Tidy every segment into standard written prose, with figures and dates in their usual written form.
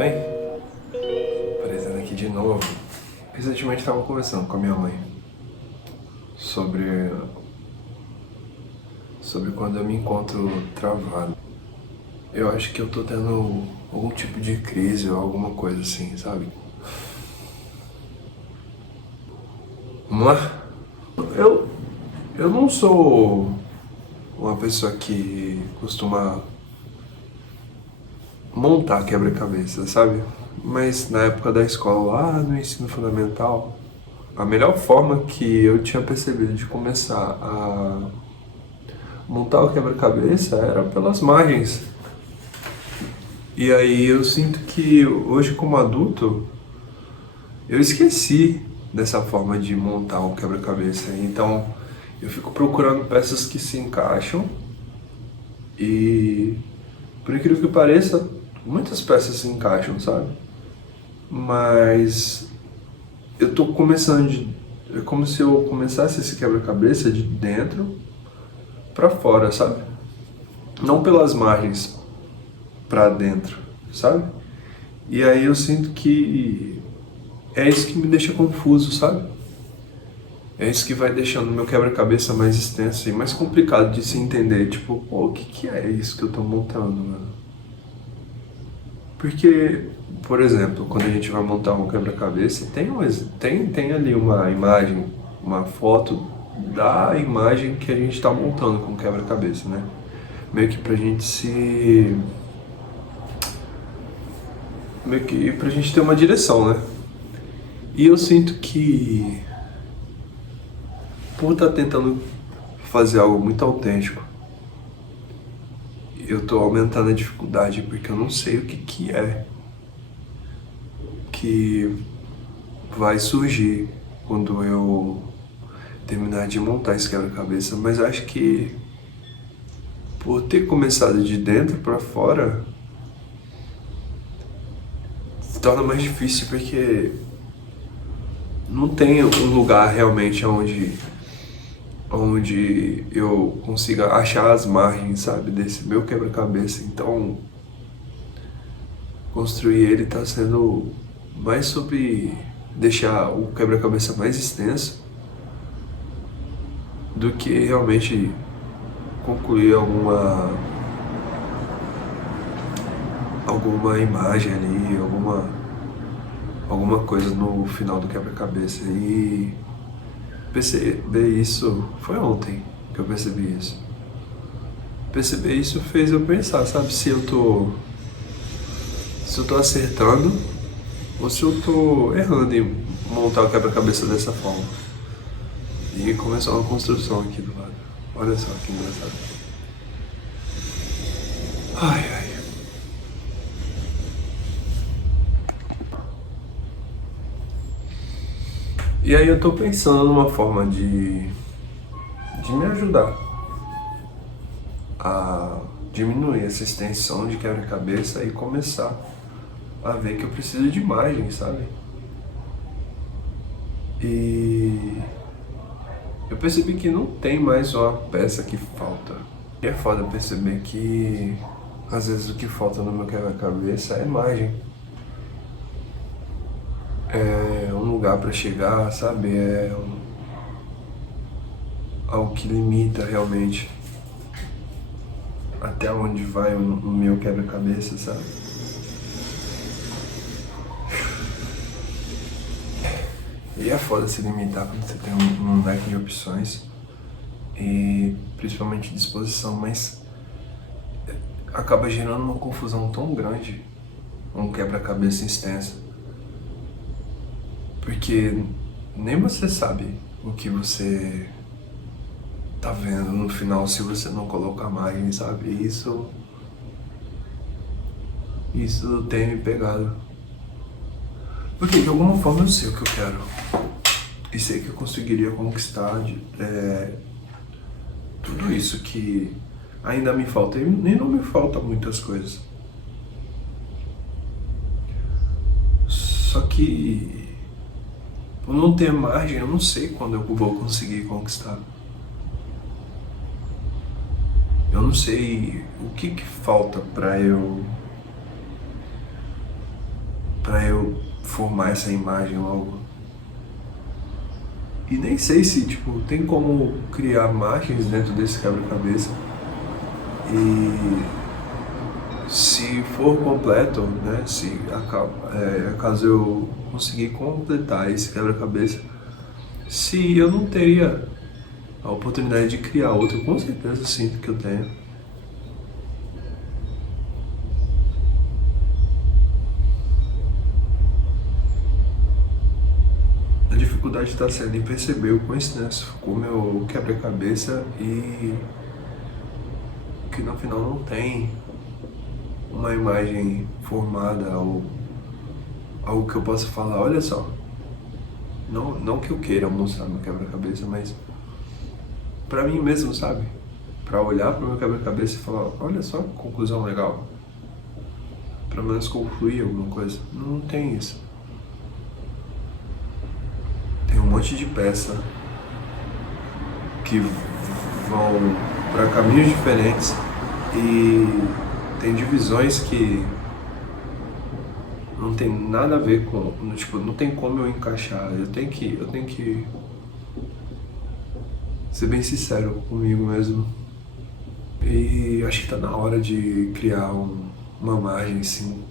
bem? Aparecendo aqui de novo. Recentemente estava conversando com a minha mãe sobre quando eu me encontro travado. Eu acho que eu tô tendo algum tipo de crise ou alguma coisa assim, sabe? Vamos lá? Eu, eu não sou uma pessoa que costuma montar quebra-cabeça, sabe? Mas na época da escola, lá no ensino fundamental, a melhor forma que eu tinha percebido de começar a montar o quebra-cabeça era pelas margens. E aí eu sinto que hoje, como adulto, eu esqueci dessa forma de montar o quebra-cabeça. Então eu fico procurando peças que se encaixam e, por incrível que pareça, muitas peças se encaixam, sabe? Mas eu tô começando é como se eu começasse esse quebra-cabeça de dentro pra fora, sabe? Não pelas margens pra dentro, sabe? E aí eu sinto que é isso que me deixa confuso, sabe? É isso que vai deixando meu quebra-cabeça mais extenso e mais complicado de se entender. Tipo, pô, o que que é isso que eu tô montando, mano? Porque, por exemplo, quando a gente vai montar um quebra-cabeça, tem ali uma imagem, uma foto da imagem que a gente está montando com o quebra-cabeça, né? Meio que pra gente se. Meio que pra gente ter uma direção, né? E eu sinto que, por estar tentando fazer algo muito autêntico, eu tô aumentando a dificuldade porque eu não sei o que que é que vai surgir quando eu terminar de montar esse quebra-cabeça, mas acho que por ter começado de dentro para fora se torna mais difícil porque não tem um lugar realmente onde eu consiga achar as margens, sabe, desse meu quebra-cabeça. Então, construir ele está sendo mais sobre deixar o quebra-cabeça mais extenso do que realmente concluir alguma imagem ali, alguma coisa no final do quebra-cabeça. E perceber isso foi ontem que eu percebi isso. Perceber isso fez eu pensar, sabe, se eu tô acertando ou se eu tô errando em montar o quebra-cabeça dessa forma. E começou uma construção aqui do lado. Olha só que engraçado. Ai, ai. E aí eu tô pensando numa forma de me ajudar a diminuir essa extensão de quebra-cabeça e começar a ver que eu preciso de margem, sabe? E eu percebi que não tem mais uma peça que falta. E é foda perceber que às vezes o que falta no meu quebra-cabeça é margem. É um lugar pra chegar, sabe? Algo que limita realmente até onde vai o meu quebra-cabeça, sabe? E é foda se limitar quando você tem um leque de opções e principalmente disposição, mas acaba gerando uma confusão tão grande, um quebra-cabeça extenso, porque nem você sabe o que você tá vendo no final se você não colocar margem, sabe? Isso tem me pegado. Porque de alguma forma eu sei o que eu quero. E sei que eu conseguiria conquistar tudo isso que ainda me falta. E nem não me falta muitas coisas. Só que por não ter margem, eu não sei quando eu vou conseguir conquistar. Eu não sei o que falta pra eu para eu formar essa imagem logo. E nem sei se, tipo, tem como criar margens dentro desse quebra-cabeça. E se for completo, né, se caso eu conseguir completar esse quebra-cabeça, se eu não teria a oportunidade de criar outro, com certeza sinto que eu tenho. A dificuldade está sendo em perceber o quão extenso ficou meu quebra-cabeça e que no final não tem uma imagem formada ou algo que eu possa falar, olha só. Não que eu queira mostrar meu quebra-cabeça, mas pra mim mesmo, sabe? Pra olhar pro meu quebra-cabeça e falar, olha só que conclusão legal. Pelo menos concluir alguma coisa. Não tem isso. Tem um monte de peça que vão pra caminhos diferentes e tem divisões que não tem nada a ver com, tipo, não tem como eu encaixar. Eu tenho que ser bem sincero comigo mesmo. E acho que tá na hora de criar uma margem, sim.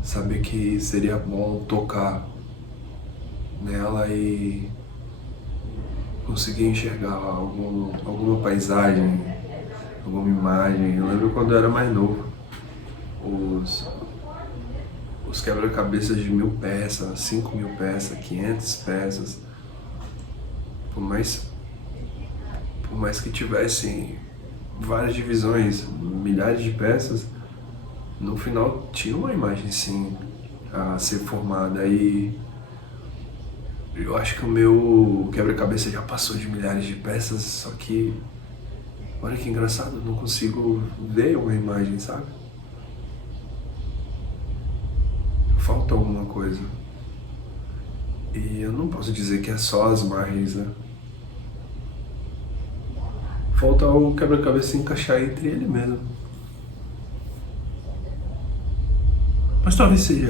Saber que seria bom tocar nela e conseguir enxergar alguma paisagem, alguma imagem. Eu lembro quando eu era mais novo, os quebra-cabeças de 1000 peças, 5000 peças, 500 peças, por mais que tivessem várias divisões, milhares de peças, no final tinha uma imagem sim a ser formada. E eu acho que o meu quebra-cabeça já passou de milhares de peças, só que olha que engraçado, eu não consigo ver uma imagem, sabe? Falta alguma coisa. E eu não posso dizer que é só as margens, né? Falta o quebra-cabeça encaixar entre ele mesmo. Mas talvez seja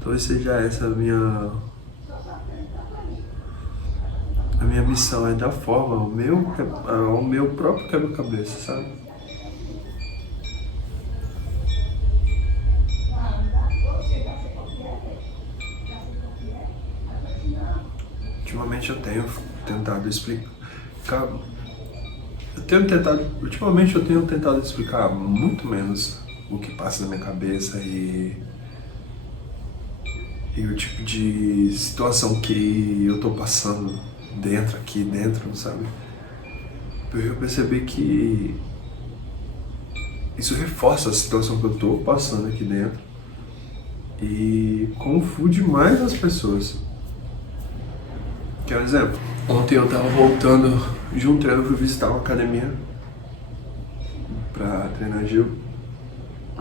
talvez seja essa a minha missão, é dar forma ao meu próprio quebra-cabeça, sabe? Ultimamente eu tenho tentado explicar. Ultimamente eu tenho tentado explicar muito menos o que passa na minha cabeça e o tipo de situação que eu tô passando aqui dentro, sabe? Eu percebi que isso reforça a situação que eu tô passando aqui dentro e confunde mais as pessoas. Quer um exemplo? Ontem eu tava voltando de um treino, fui visitar uma academia pra treinar Gil.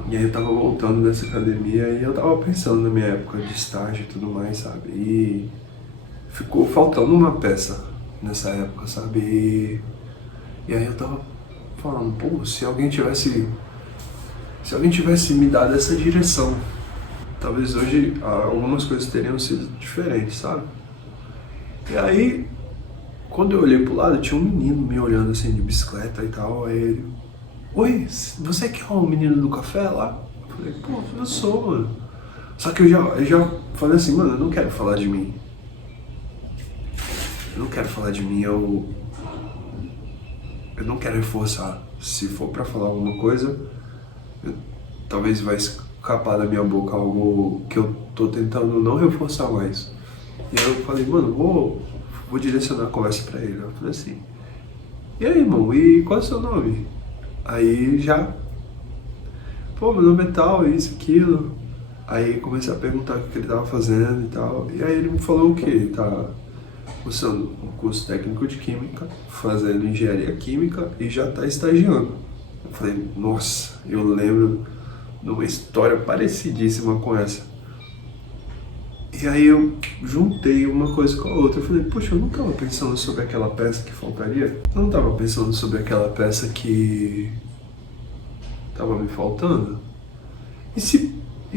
E aí eu tava voltando dessa academia e eu tava pensando na minha época de estágio e tudo mais, sabe? E ficou faltando uma peça nessa época, sabe? E aí eu tava falando, pô, se alguém tivesse me dado essa direção, talvez hoje algumas coisas teriam sido diferentes, sabe? E aí, quando eu olhei pro lado, tinha um menino me olhando assim de bicicleta e tal, aí ele, oi, você que é o menino do café lá? Eu falei, pô, eu sou, mano. Só que eu já falei assim, mano, eu não quero falar de mim. Eu não quero falar de mim, eu não quero reforçar. Se for pra falar alguma coisa, talvez vai escapar da minha boca algo que eu tô tentando não reforçar mais. E aí eu falei, mano, vou direcionar a conversa pra ele. Eu falei assim, e aí, irmão, e qual é o seu nome? Aí já, pô, meu nome é tal, isso, aquilo. Aí comecei a perguntar o que ele tava fazendo e tal. E aí ele me falou o quê? Ele tá cursando um curso técnico de química, fazendo engenharia química e já tá estagiando. Eu falei, nossa, eu lembro de uma história parecidíssima com essa. E aí eu juntei uma coisa com a outra. Eu falei, poxa, eu não tava pensando sobre aquela peça que faltaria. Eu não tava pensando sobre aquela peça que estava me faltando? E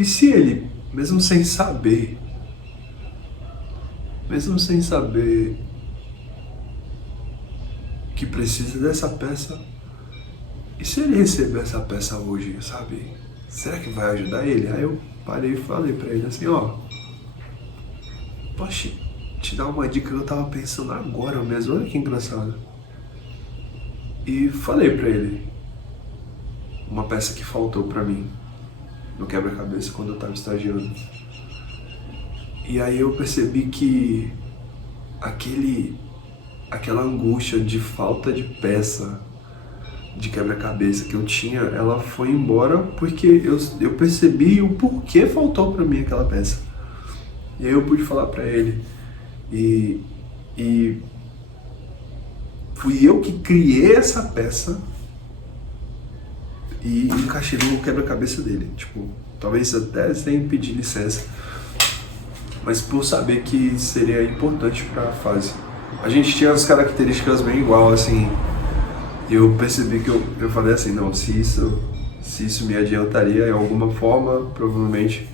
se ele, mesmo sem saber que precisa dessa peça, e se ele receber essa peça hoje, sabe? Será que vai ajudar ele? Aí eu parei e falei pra ele assim, ó, posso te dar uma dica que eu tava pensando agora mesmo, olha que engraçado. E falei pra ele uma peça que faltou pra mim no quebra-cabeça quando eu tava estagiando. E aí eu percebi que aquela angústia de falta de peça de quebra-cabeça que eu tinha, ela foi embora porque eu percebi o porquê faltou pra mim aquela peça. E aí eu pude falar pra ele. E fui eu que criei essa peça e encaixei no quebra-cabeça dele. Tipo, talvez até sem pedir licença, mas por saber que seria importante pra fase. A gente tinha as características bem igual, assim. E eu percebi que eu falei assim, não, se isso me adiantaria em alguma forma, provavelmente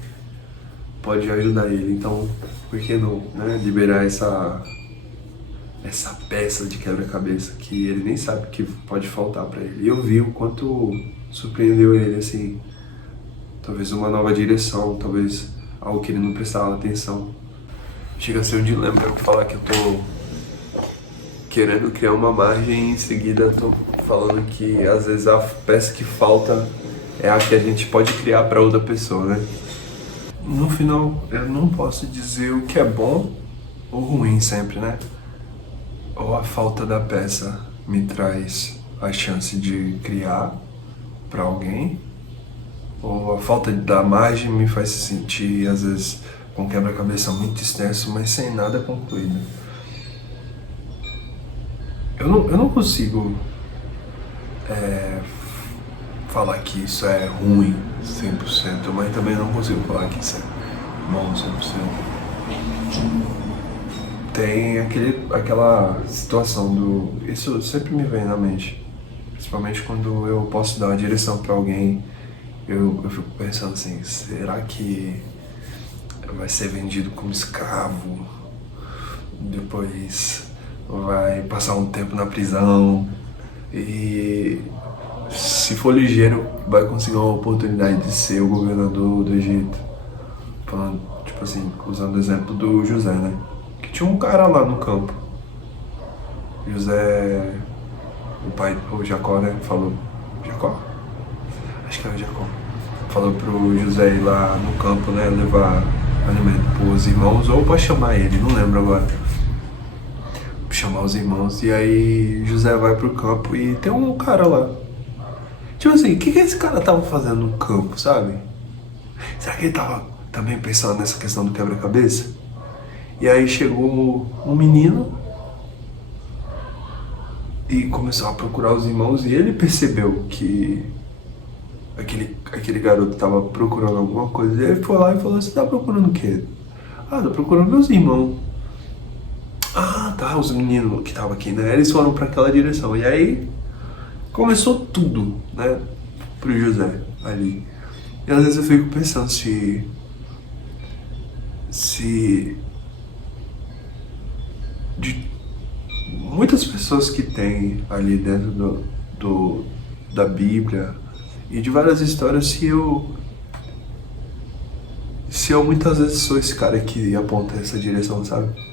pode ajudar ele. Então, por que não, né, liberar essa peça de quebra-cabeça que ele nem sabe que pode faltar pra ele. E eu vi o quanto surpreendeu ele, assim, talvez uma nova direção, talvez algo que ele não prestava atenção. Chega a ser um dilema eu falar que eu tô querendo criar uma margem e em seguida tô falando que às vezes a peça que falta é a que a gente pode criar para outra pessoa, né? No final, eu não posso dizer o que é bom ou ruim sempre, né? Ou a falta da peça me traz a chance de criar para alguém, ou a falta da margem me faz se sentir, às vezes, com quebra-cabeça muito extenso, mas sem nada concluído. Eu não consigo falar que isso é ruim 100%, mas também não consigo falar que isso é bom 100%. Tem aquela situação isso sempre me vem na mente, principalmente quando eu posso dar uma direção para alguém, eu fico pensando assim, será que vai ser vendido como escravo, depois vai passar um tempo na prisão e, se for ligeiro, vai conseguir uma oportunidade de ser o governador do Egito. Falando, tipo assim, usando o exemplo do José, né? Que tinha um cara lá no campo. José, o pai, o Jacó, né? Falou. Jacó? Acho que era o Jacó. Falou pro José ir lá no campo, né? Levar alimento pros irmãos, ou pra chamar ele, não lembro agora. Chamar os irmãos. E aí José vai pro campo e tem um cara lá. Tipo assim, o que esse cara tava fazendo no campo, sabe? Será que ele tava também pensando nessa questão do quebra-cabeça? E aí chegou um menino e começou a procurar os irmãos e ele percebeu que aquele garoto tava procurando alguma coisa. E ele foi lá e falou, você tá procurando o quê? Ah, tô procurando meus irmãos. Ah, tá, os meninos que estavam aqui, né? Eles foram pra aquela direção. E aí começou tudo, né? Pro José ali. E às vezes eu fico pensando se de muitas pessoas que tem ali dentro da Bíblia e de várias histórias, se eu muitas vezes sou esse cara que aponta essa direção, sabe?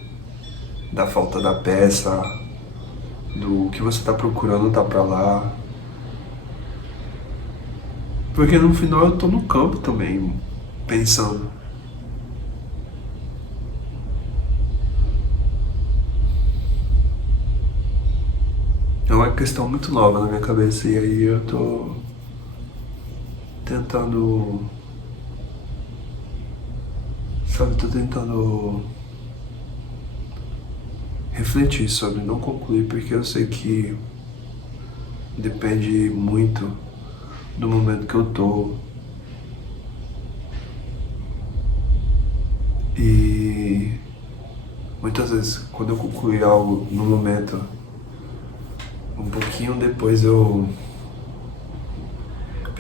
Da falta da peça, do que você tá procurando tá pra lá. Porque no final eu tô no campo também, pensando. É uma questão muito nova na minha cabeça e aí eu tô tentando, sabe, tô tentando refletir sobre, não concluir, porque eu sei que depende muito do momento que eu tô. E muitas vezes, quando eu concluir algo no momento, um pouquinho depois eu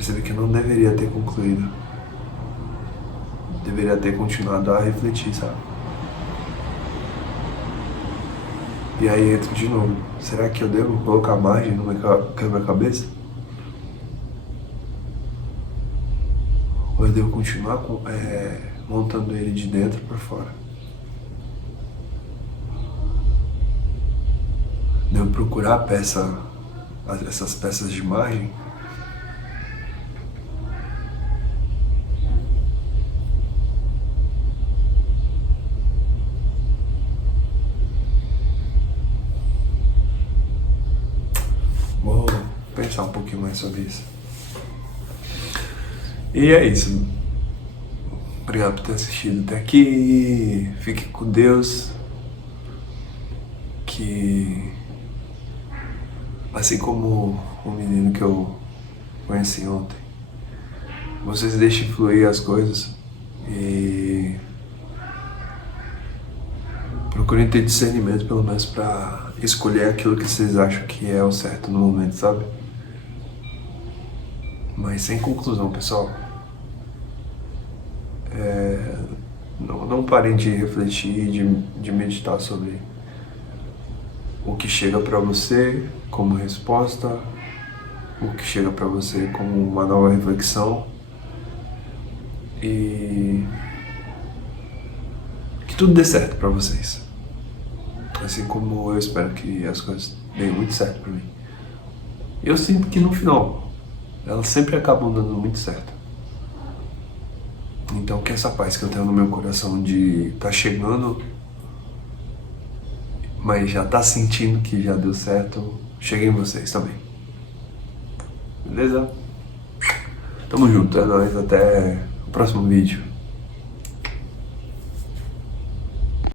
percebi que eu não deveria ter concluído. Deveria ter continuado a refletir, sabe? E aí entro de novo. Será que eu devo colocar margem no meu quebra-cabeça? Ou eu devo continuar montando ele de dentro para fora? Devo procurar essas peças de margem? Vou pensar um pouquinho mais sobre isso. E é isso. Obrigado por ter assistido até aqui. Fique com Deus. Que assim como o menino que eu conheci ontem, vocês deixem fluir as coisas e procurem ter discernimento pelo menos para escolher aquilo que vocês acham que é o certo no momento, sabe? Mas sem conclusão, pessoal. Não parem de refletir, de meditar sobre o que chega para você como resposta, o que chega para você como uma nova reflexão e que tudo dê certo para vocês. Assim como eu espero que as coisas deem muito certo para mim. Eu sinto que no final elas sempre acabam dando muito certo. Então que essa paz que eu tenho no meu coração de tá chegando, mas já tá sentindo que já deu certo, chegue em vocês também. Beleza? Tamo junto, é nóis, até o próximo vídeo.